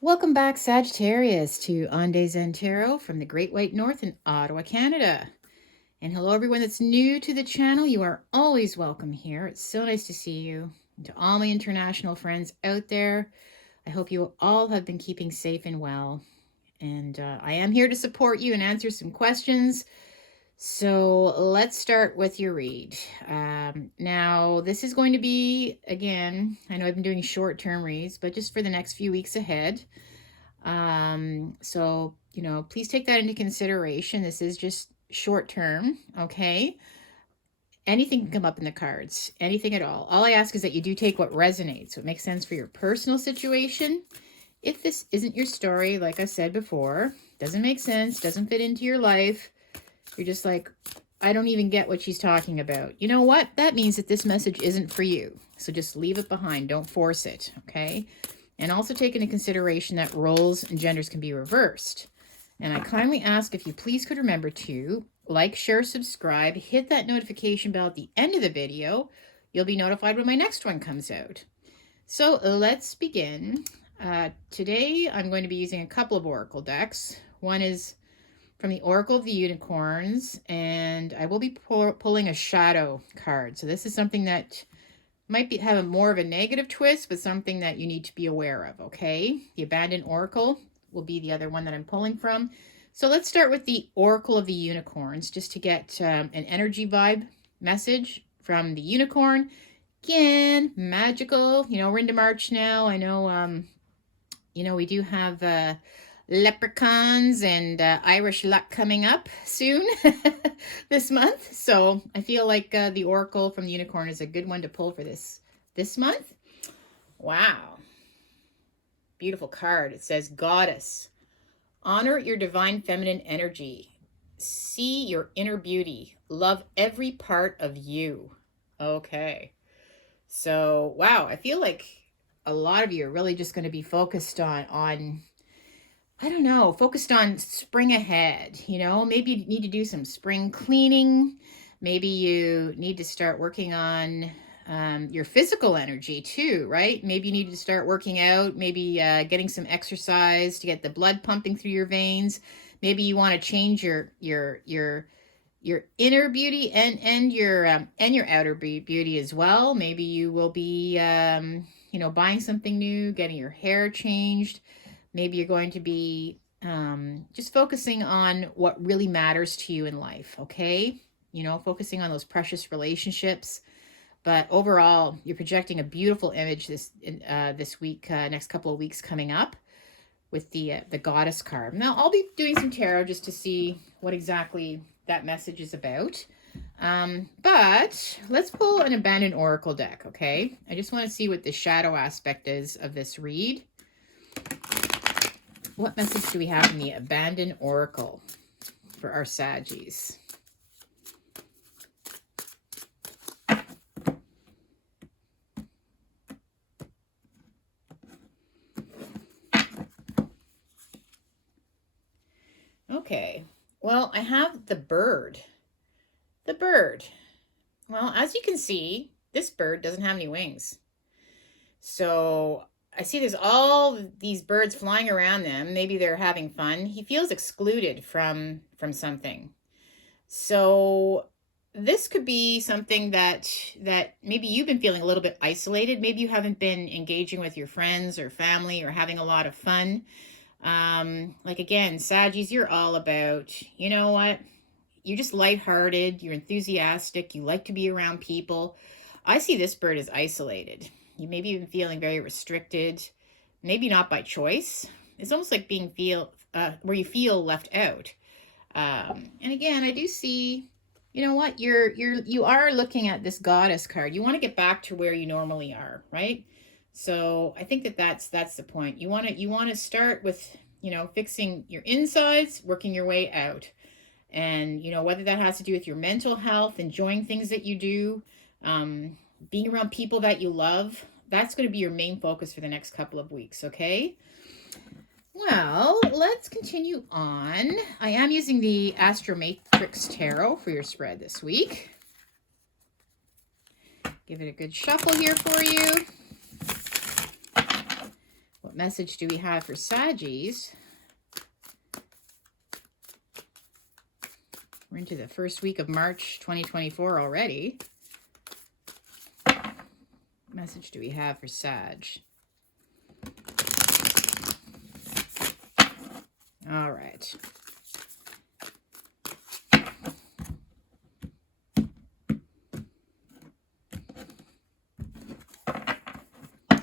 Welcome back, Sagittarius, to On Days Zen Tarot from the Great White North in Ottawa, Canada. And hello, everyone that's new to the channel. You are always welcome here. It's so nice to see you. And to all my international friends out there, I hope you all have been keeping safe and well. And I am here to support you and answer some questions. So let's start with your read. Now, this is going to be, again, I know I've been doing short-term reads, but just for the next few weeks ahead. So, please take that into consideration. This is just short-term, okay? Anything can come up in the cards, anything at all. All I ask is that you do take what resonates, what makes sense for your personal situation. If this isn't your story, like I said before, doesn't make sense, doesn't fit into your life, you're just like, I don't even get what she's talking about. You know what? That means that this message isn't for you. So just leave it behind. Don't force it, okay? And also take into consideration that roles and genders can be reversed. And I kindly ask if you please could remember to like, share, subscribe, hit that notification bell at the end of the video. You'll be notified when my next one comes out. So let's begin. Today I'm going to be using a couple of oracle decks. One is from the Oracle of the Unicorns, and I will be pulling a shadow card. So this is something that might have more of a negative twist, but something that you need to be aware of, okay? The Abandoned Oracle will be the other one that I'm pulling from. So let's start with the Oracle of the Unicorns, just to get an energy vibe message from the unicorn. Again, magical. We're into March now. I know, we do have leprechauns and Irish luck coming up soon this month. So I feel like the Oracle from the Unicorn is a good one to pull for this month. Wow. Beautiful card. It says, Goddess, honor your divine feminine energy. See your inner beauty. Love every part of you. Okay. So, wow. I feel like a lot of you are really just going to be focused on I don't know, focused on spring ahead. Maybe you need to do some spring cleaning. Maybe you need to start working on your physical energy too, right? Maybe you need to start working out, maybe getting some exercise to get the blood pumping through your veins. Maybe you want to change your inner beauty and your outer beauty as well. Maybe you will be buying something new, getting your hair changed. Maybe you're going to be just focusing on what really matters to you in life, okay? Focusing on those precious relationships. But overall, you're projecting a beautiful image this week, next couple of weeks coming up with the Goddess card. Now, I'll be doing some tarot just to see what exactly that message is about. But let's pull an Abandoned Oracle deck, okay? I just want to see what the shadow aspect is of this read. What message do we have in the Abandoned Oracle for our Saggies? Okay, well, I have the bird. The bird. Well, as you can see, this bird doesn't have any wings. So I see there's all these birds flying around them. Maybe they're having fun. He feels excluded from something. So this could be something that maybe you've been feeling a little bit isolated. Maybe you haven't been engaging with your friends or family or having a lot of fun. Like again, Saggies, you're all about, you know what? You're just lighthearted. You're enthusiastic. You like to be around people. I see this bird as isolated. You may be even feeling very restricted, maybe not by choice. It's almost like being where you feel left out. And again, I do see, you know what, you are looking at this Goddess card. You want to get back to where you normally are, right? So I think that's the point. You want to start with, fixing your insides, working your way out. And, whether that has to do with your mental health, enjoying things that you do, being around people that you love, that's going to be your main focus for the next couple of weeks, okay? Well, let's continue on. I am using the Astro Matrix Tarot for your spread this week. Give it a good shuffle here for you. What message do we have for Saggies? We're into the first week of March 2024 already. Message do we have for Sag? All right.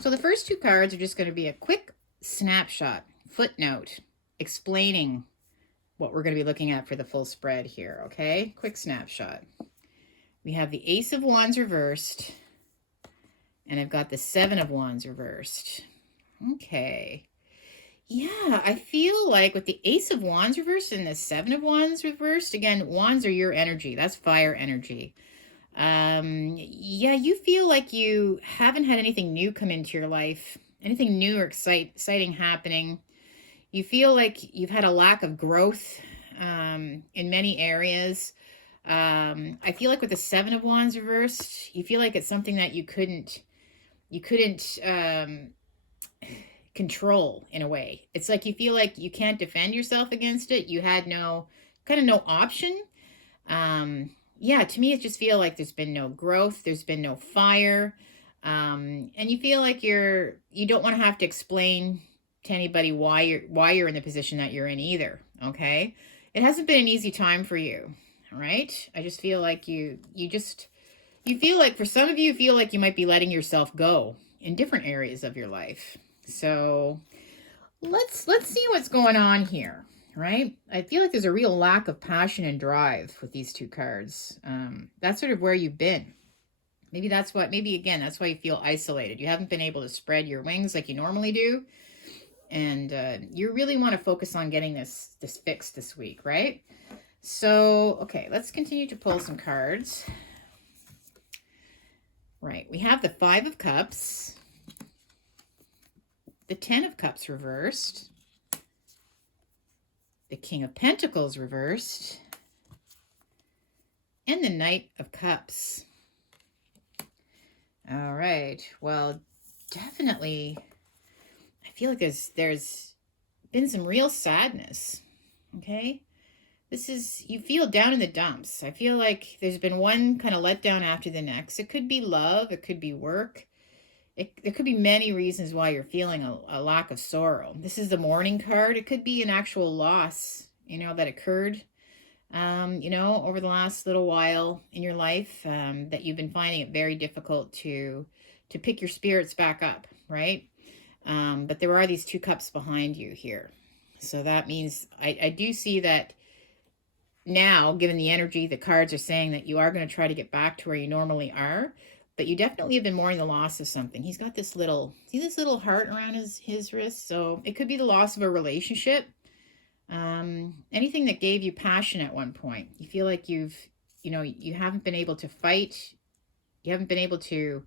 So the first two cards are just going to be a quick snapshot, footnote, explaining what we're going to be looking at for the full spread here, okay? Quick snapshot. We have the Ace of Wands reversed, and I've got the Seven of Wands reversed. Okay. Yeah, I feel like with the Ace of Wands reversed and the Seven of Wands reversed, again, wands are your energy. That's fire energy. Yeah, you feel like you haven't had anything new come into your life, anything new or exciting happening. You feel like you've had a lack of growth in many areas. I feel like with the Seven of Wands reversed, you feel like it's something that you couldn't control in a way. It's like you feel like you can't defend yourself against it. You had no option. Yeah, to me, it just feel like there's been no growth. There's been no fire. And you feel like you don't want to have to explain to anybody why you're in the position that you're in either. Okay. It hasn't been an easy time for you. All right. I just feel like you feel like, for some of you, feel like you might be letting yourself go in different areas of your life. So let's see what's going on here. Right? I feel like there's a real lack of passion and drive with these two cards. That's sort of where you've been. Maybe again, that's why you feel isolated. You haven't been able to spread your wings like you normally do. And you really want to focus on getting this fixed this week, right? So, okay, let's continue to pull some cards. Right, we have the Five of Cups, the Ten of Cups reversed, the King of Pentacles reversed, and the Knight of Cups. All right. Well, definitely, I feel like there's been some real sadness. Okay. You feel down in the dumps. I feel like there's been one kind of letdown after the next. It could be love. It could be work. There could be many reasons why you're feeling a lack of sorrow. This is the Mourning card. It could be an actual loss, that occurred, over the last little while in your life, that you've been finding it very difficult to pick your spirits back up, right? But there are these two cups behind you here. So that means I do see that now, given the energy, the cards are saying that you are going to try to get back to where you normally are. But you definitely have been mourning the loss of something. He's got this little heart around his wrist. So it could be the loss of a relationship. Anything that gave you passion at one point. You feel like you haven't been able to fight. You haven't been able to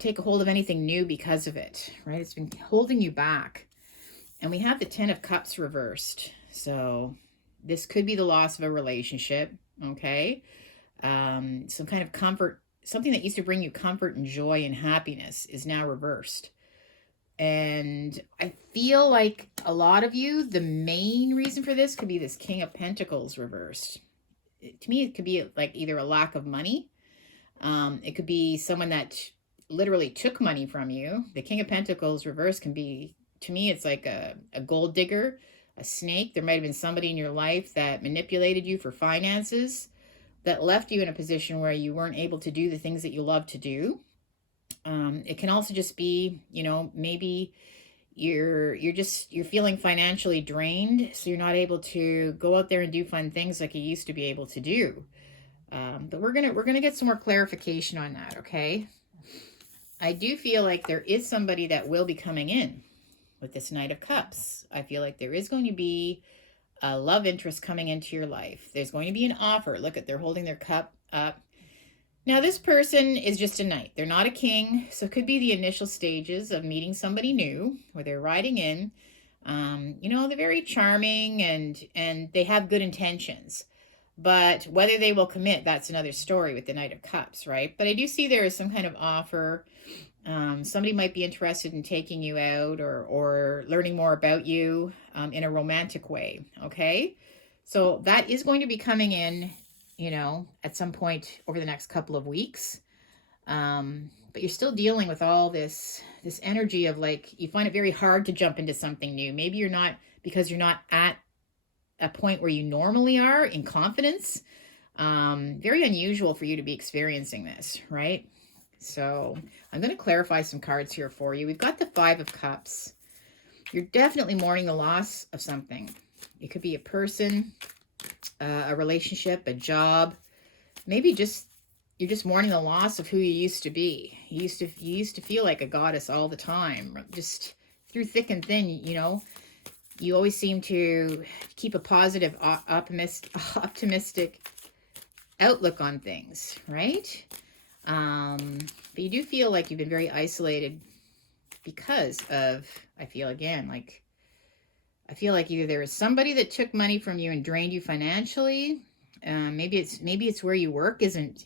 take a hold of anything new because of it, right? It's been holding you back. And we have the Ten of Cups reversed. So this could be the loss of a relationship, okay? Some kind of comfort. Something that used to bring you comfort and joy and happiness is now reversed. And I feel like a lot of you, the main reason for this could be this King of Pentacles reversed. To me, it could be like either a lack of money. It could be someone that literally took money from you. The King of Pentacles reversed can be, to me, it's like a gold digger, a snake. There might have been somebody in your life that manipulated you for finances, that left you in a position where you weren't able to do the things that you love to do. It can also just be, maybe you're feeling financially drained, so you're not able to go out there and do fun things like you used to be able to do. But we're gonna get some more clarification on that, okay? I do feel like there is somebody that will be coming in with this Knight of Cups. I feel like there is going to be a love interest coming into your life. There's going to be an offer. Look at, they're holding their cup up. Now, this person is just a knight. They're not a king. So it could be the initial stages of meeting somebody new where they're riding in. They're very charming and they have good intentions. But whether they will commit, that's another story with the Knight of Cups, right? But I do see there is some kind of offer. Somebody might be interested in taking you out or learning more about you in a romantic way. Okay. So that is going to be coming in, at some point over the next couple of weeks. But you're still dealing with all this energy of like, you find it very hard to jump into something new. Maybe you're not, because you're not at a point where you normally are in confidence. Very unusual for you to be experiencing this, right? So I'm going to clarify some cards here for you. We've got the Five of Cups. You're definitely mourning the loss of something. It could be a person, a relationship, a job. Maybe you're just mourning the loss of who you used to be. You used to feel like a goddess all the time, just through thick and thin. You always seem to keep a positive, optimistic outlook on things, right? But you do feel like you've been very isolated because of, I feel like either there was somebody that took money from you and drained you financially. Maybe it's where you work isn't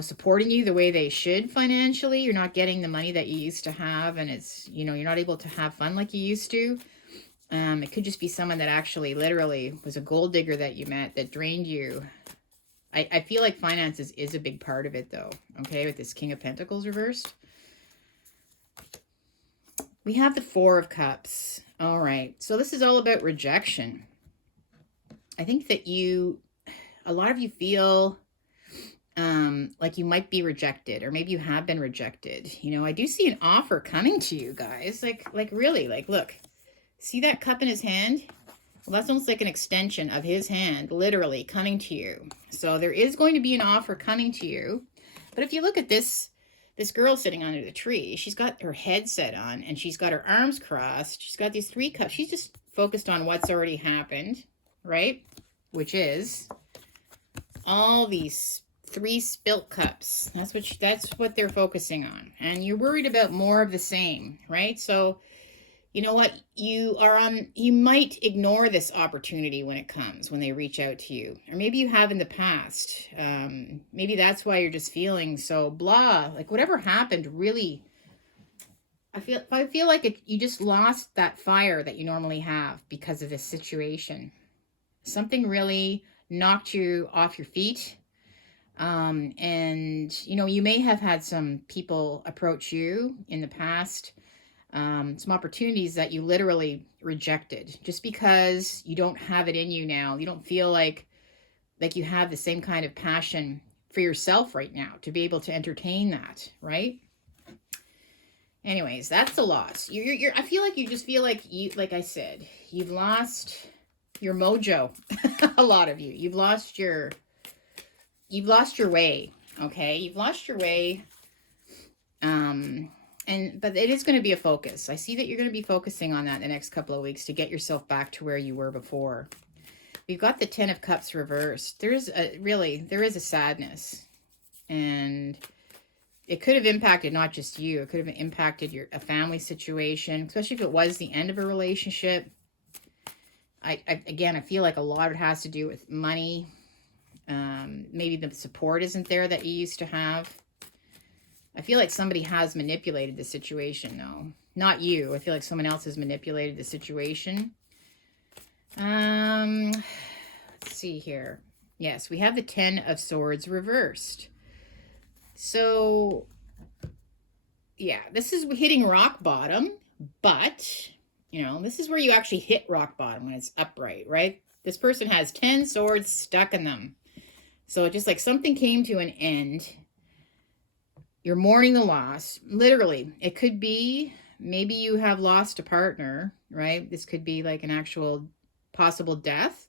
supporting you the way they should financially. You're not getting the money that you used to have, and it's, you're not able to have fun like you used to. It could just be someone that actually literally was a gold digger that you met that drained you. I feel like finances is a big part of it though, okay, with this King of Pentacles reversed. We have the Four of Cups. All right, so this is all about rejection. I think that a lot of you feel like you might be rejected, or maybe you have been rejected. I do see an offer coming to you guys, like really, like, look, see that cup in his hand? Well, that's almost like an extension of his hand, literally coming to you. So there is going to be an offer coming to you. But if you look at this girl sitting under the tree, she's got her headset on and she's got her arms crossed. She's got these three cups. She's just focused on what's already happened, right? Which is all these three spilt cups. That's what they're focusing on. And you're worried about more of the same, right? So you know what? You might ignore this opportunity when they reach out to you. Or maybe you have in the past. Maybe that's why you're just feeling so blah. Like whatever happened really, I feel like you just lost that fire that you normally have because of this situation. Something really knocked you off your feet. And you may have had some people approach you in the past, some opportunities that you literally rejected just because you don't have it in you now. You don't feel like you have the same kind of passion for yourself right now to be able to entertain that, right? Anyways, that's the loss. I feel like you just feel like like I said, you've lost your mojo. A lot of you. You've lost your way. Okay, you've lost your way. But it is going to be a focus. I see that you're going to be focusing on that in the next couple of weeks to get yourself back to where you were before. We've got the Ten of Cups reversed. There is a sadness, and it could have impacted not just you. It could have impacted a family situation, especially if it was the end of a relationship. I feel like a lot of it has to do with money. Maybe the support isn't there that you used to have. I feel like somebody has manipulated the situation, though. Not you. I feel like someone else has manipulated the situation. Let's see here. Yes, we have the Ten of Swords reversed. So, yeah, this is hitting rock bottom, but, this is where you actually hit rock bottom when it's upright, right? This person has 10 swords stuck in them. So just like something came to an end. You're mourning the loss. Literally, it could be maybe you have lost a partner, right? This could be like an actual possible death.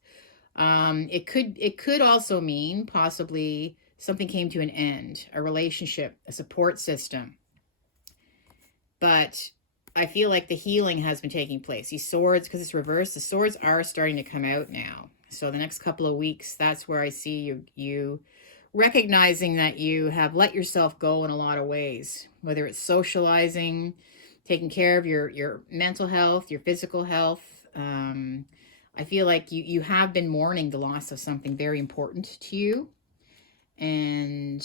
It could also mean possibly something came to an end, a relationship, a support system. But I feel like the healing has been taking place. These swords, because it's reversed, the swords are starting to come out now. So the next couple of weeks, that's where I see you recognizing that you have let yourself go in a lot of ways, whether it's socializing, taking care of your mental health, your physical health. I feel like you have been mourning the loss of something very important to you. And,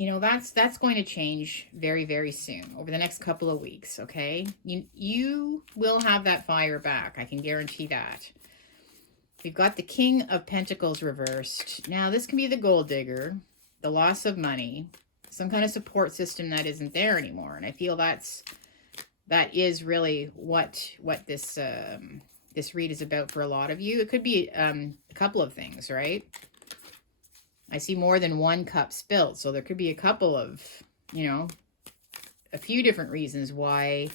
you know, that's going to change very, very soon over the next couple of weeks, okay? You will have that fire back. I can guarantee that. We've got the King of Pentacles reversed. Now, this can be the gold digger, the loss of money, some kind of support system that isn't there anymore. And I feel that is really what this this read is about for a lot of you. It could be a couple of things, right? I see more than one cup spilled, so there could be a couple of, you know, a few different reasons why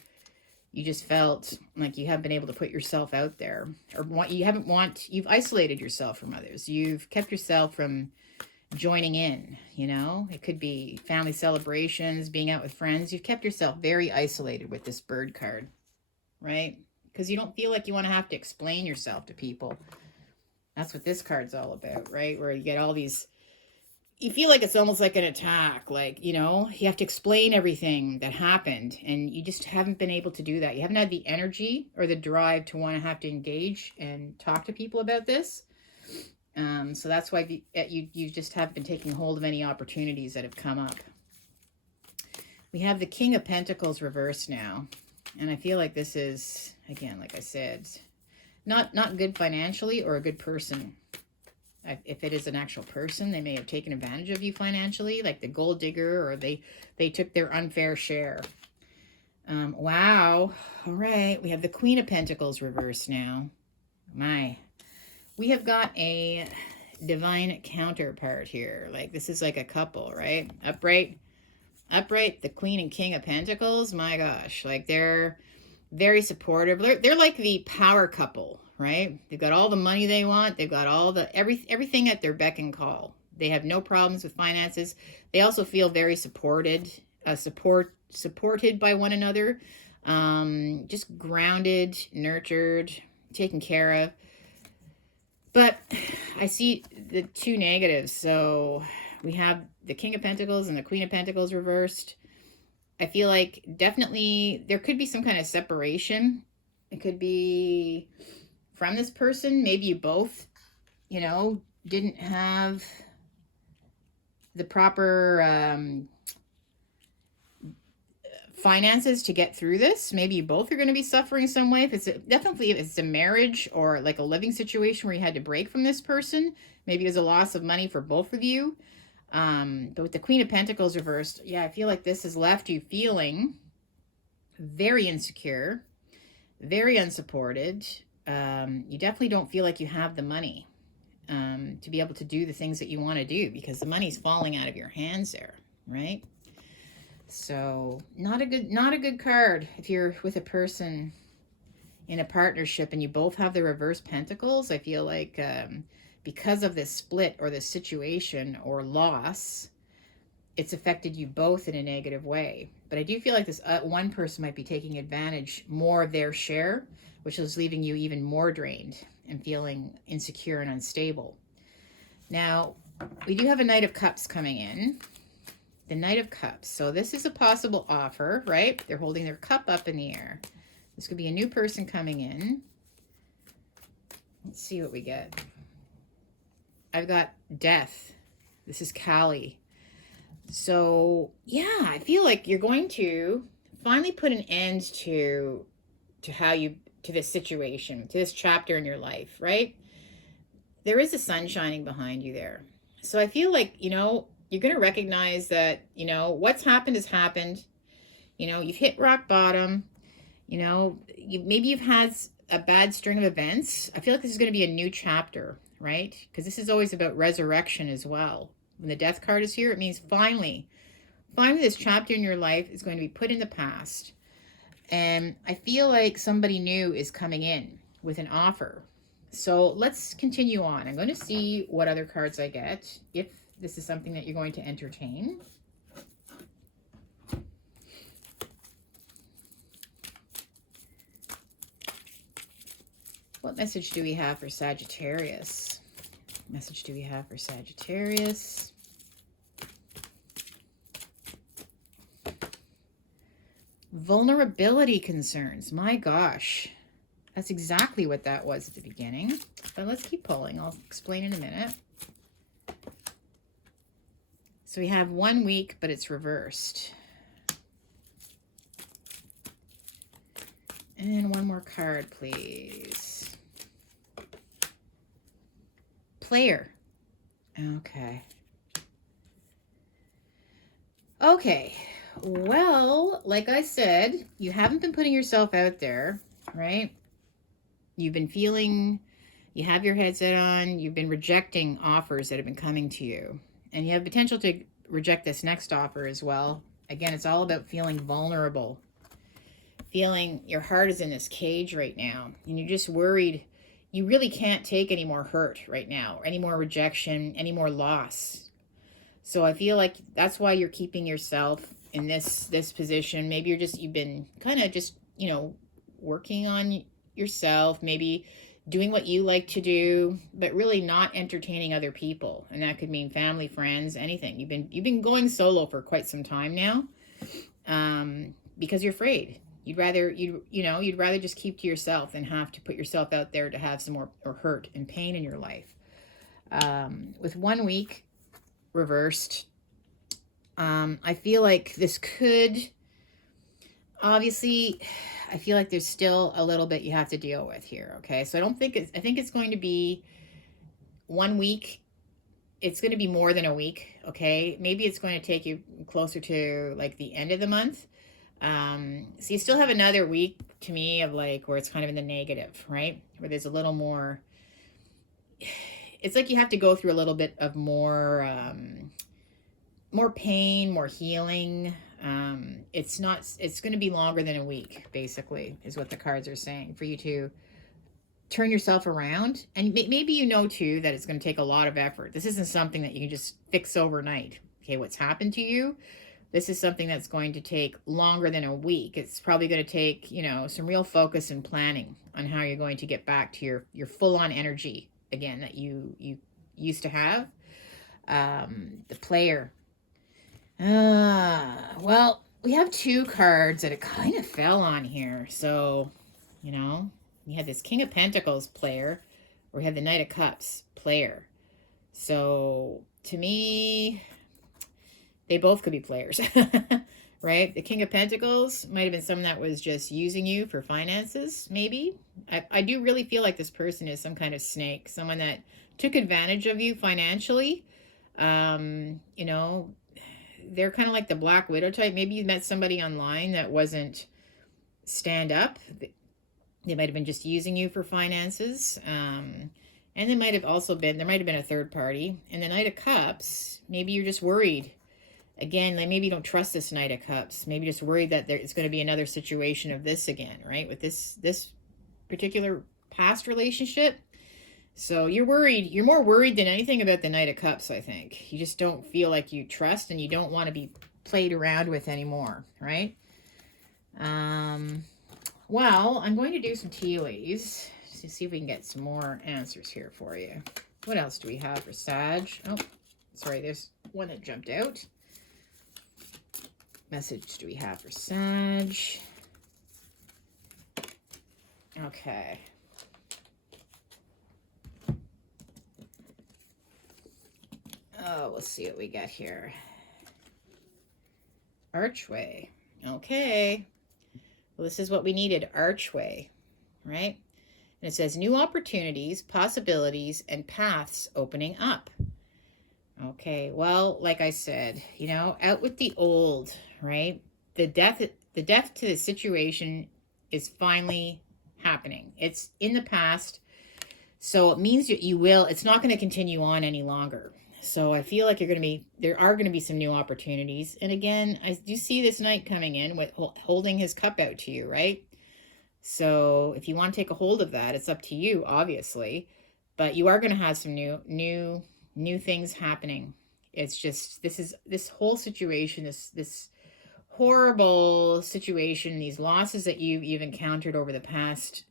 you just felt like you haven't been able to put yourself out there, or you've isolated yourself from others. You've kept yourself from joining in, you know. It could be family celebrations, being out with friends. You've kept yourself very isolated with this bird card, right? Because you don't feel like you want to have to explain yourself to people. That's what this card's all about, right? Where you get all these, you feel like it's almost like an attack, like, you know, you have to explain everything that happened, and you just haven't been able to do that. You haven't had the energy or the drive to want to have to engage and talk to people about this. So that's why you just haven't been taking hold of any opportunities that have come up. We have the King of Pentacles reversed now, and I feel like this is, again, like I said, not good financially or a good person. If it is an actual person, they may have taken advantage of you financially, like the gold digger, or they took their unfair share. Wow. All right. We have the Queen of Pentacles reversed now. My. We have got a divine counterpart here. Like, this is like a couple, right? Upright, the Queen and King of Pentacles. My gosh. Like, they're very supportive. They're like the power couple, right? They've got all the money they want. They've got all the everything at their beck and call. They have no problems with finances. They also feel very supported by one another. Just grounded, nurtured, taken care of. But I see the two negatives. So we have the King of Pentacles and the Queen of Pentacles reversed. I feel like definitely there could be some kind of separation. It could be from this person. Maybe you both, you know, didn't have the proper finances to get through this. Maybe you both are going to be suffering some way. If it's a marriage or like a living situation where you had to break from this person, maybe there's a loss of money for both of you. But with the Queen of Pentacles reversed, yeah, I feel like this has left you feeling very insecure, very unsupported. You definitely don't feel like you have the money to be able to do the things that you want to do, because the money's falling out of your hands there, right? So not a good card if you're with a person in a partnership and you both have the reverse pentacles. I feel like because of this split or this situation or loss, it's affected you both in a negative way. But I do feel like this one person might be taking advantage more of their share, which is leaving you even more drained and feeling insecure and unstable. Now, we do have a Knight of Cups coming in. The Knight of Cups. So this is a possible offer, right? They're holding their cup up in the air. This could be a new person coming in. Let's see what we get. I've got Death. This is Kali. So, yeah, I feel like you're going to finally put an end to this situation, to this chapter in your life, right? There is a sun shining behind you there. So I feel like, you know, you're going to recognize that, you know, what's happened has happened. You know, you've hit rock bottom. You know, maybe you've had a bad string of events. I feel like this is going to be a new chapter, right? Because this is always about resurrection as well. When the Death card is here, it means finally this chapter in your life is going to be put in the past. And I feel like somebody new is coming in with an offer. So let's continue on. I'm going to see what other cards I get, if this is something that you're going to entertain. What message do we have for Sagittarius? Message do we have for Sagittarius? Vulnerability concerns. My gosh. That's exactly what that was at the beginning. But let's keep pulling. I'll explain in a minute. So we have 1 week, but it's reversed. And one more card, please. Player. Okay. Okay. Well, like I said, you haven't been putting yourself out there, right? You've been feeling, you have your headset on, you've been rejecting offers that have been coming to you. And you have potential to reject this next offer as well. Again, it's all about feeling vulnerable. Feeling your heart is in this cage right now. And you're just worried. You really can't take any more hurt right now. Any more rejection, any more loss. So I feel like that's why you're keeping yourself in this position. Maybe you've been kind of just, working on yourself, maybe doing what you like to do, but really not entertaining other people. And that could mean family, friends, anything. You've been going solo for quite some time now, because you're afraid. You'd rather just keep to yourself than have to put yourself out there to have some more or hurt and pain in your life. With 1 week reversed, I feel like this could, obviously, I feel like there's still a little bit you have to deal with here. Okay. So I think it's going to be 1 week. It's going to be more than a week. Okay. Maybe it's going to take you closer to like the end of the month. So you still have another week to me of like, where it's kind of in the negative, right? Where there's a little more, it's like you have to go through a little bit of more pain, more healing. It's going to be longer than a week, basically, is what the cards are saying, for you to turn yourself around. And maybe too, that it's going to take a lot of effort. This isn't something that you can just fix overnight. Okay, what's happened to you, this is something that's going to take longer than a week. It's probably going to take, some real focus and planning on how you're going to get back to your full-on energy again that you used to have. The player. Well, we have 2 cards that it kind of fell on here. So, you have this King of Pentacles player, or we have the Knight of Cups player. So, to me, they both could be players, right? The King of Pentacles might have been someone that was just using you for finances, maybe. I do really feel like this person is some kind of snake, someone that took advantage of you financially. They're kind of like the Black Widow type. Maybe you met somebody online that wasn't stand up. They might have been just using you for finances. And they might have also been, there might have been a third party. And the Knight of Cups, maybe you're just worried. Again, like maybe you don't trust this Knight of Cups. Maybe just worried that it's going to be another situation of this again, right? With this particular past relationship. So you're worried. You're more worried than anything about the Knight of Cups, I think. You just don't feel like you trust, and you don't want to be played around with anymore, right? Well, I'm going to do some tea leaves to see if we can get some more answers here for you. What else do we have for Sag? Oh, sorry, there's one that jumped out. Message do we have for Sag? Okay. Oh, let's see what we get here. Archway. Okay. Well, this is what we needed. Archway, right? And it says new opportunities, possibilities, and paths opening up. Okay. Well, like I said, out with the old, right? The death to the situation is finally happening. It's in the past. So it means it's not going to continue on any longer. So I feel like there are going to be some new opportunities. And again, I do see this Knight coming in with holding his cup out to you, right? So if you want to take a hold of that, it's up to you, obviously. But you are going to have some new things happening. It's just, this whole situation, this horrible situation, these losses that you've encountered over the past,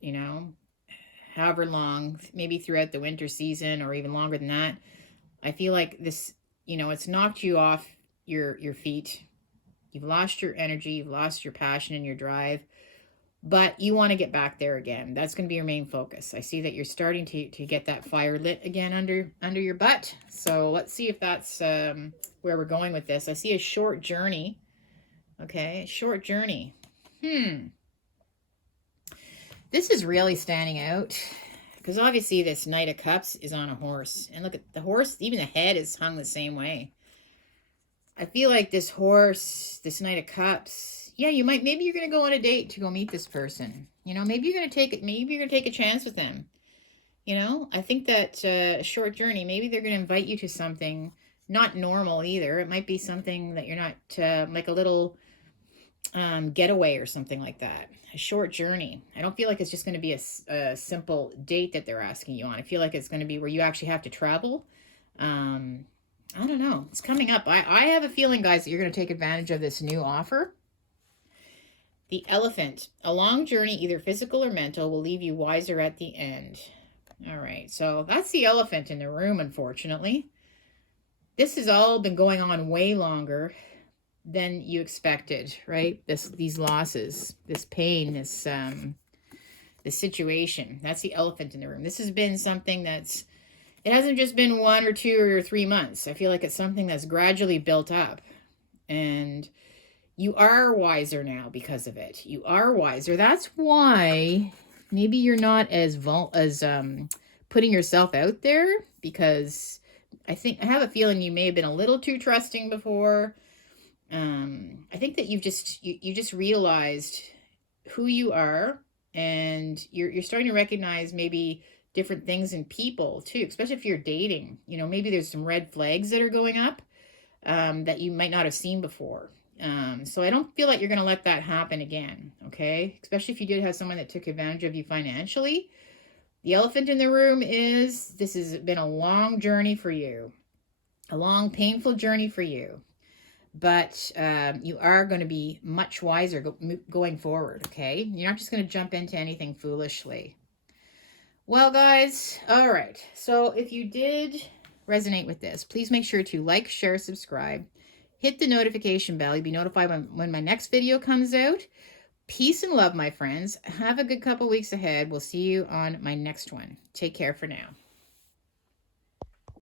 however long, maybe throughout the winter season or even longer than that. I feel like this, it's knocked you off your feet. You've lost your energy. You've lost your passion and your drive. but you want to get back there again. That's going to be your main focus. I see that you're starting to get that fire lit again under your butt. So let's see if that's where we're going with this. I see a short journey. Okay, short journey. This is really standing out because obviously this Knight of Cups is on a horse. And look at the horse, even the head is hung the same way. I feel like this horse, this Knight of Cups, yeah, maybe you're going to go on a date to go meet this person. You know, maybe you're going to take a chance with them. You know, I think that short journey, maybe they're going to invite you to something not normal either. It might be something that you're not, like a little getaway or something like that. A short journey. I don't feel like it's just going to be a simple date that they're asking you on. I feel like it's going to be where you actually have to travel. I don't know. It's coming up. I have a feeling, guys, that you're going to take advantage of this new offer. The Elephant. A long journey, either physical or mental, will leave you wiser at the end. All right. So that's the elephant in the room, unfortunately. This has all been going on way longer than you expected, right? These losses, this pain, this situation. That's the elephant in the room. This has been something it hasn't just been 1 or 2 or 3 months. I feel like it's something that's gradually built up. And you are wiser now because of it. You are wiser. That's why maybe you're not as putting yourself out there, because I have a feeling you may have been a little too trusting before. I think that you just realized who you are, and you're starting to recognize maybe different things in people too, especially if you're dating. You know, maybe there's some red flags that are going up that you might not have seen before. So I don't feel like you're going to let that happen again, okay? Especially if you did have someone that took advantage of you financially. The elephant in the room is this has been a long journey for you, a long, painful journey for you. But you are going to be much wiser going forward, okay? You're not just going to jump into anything foolishly. Well, guys, all right. So if you did resonate with this, please make sure to like, share, subscribe. Hit the notification bell. You'll be notified when my next video comes out. Peace and love, my friends. Have a good couple weeks ahead. We'll see you on my next one. Take care for now.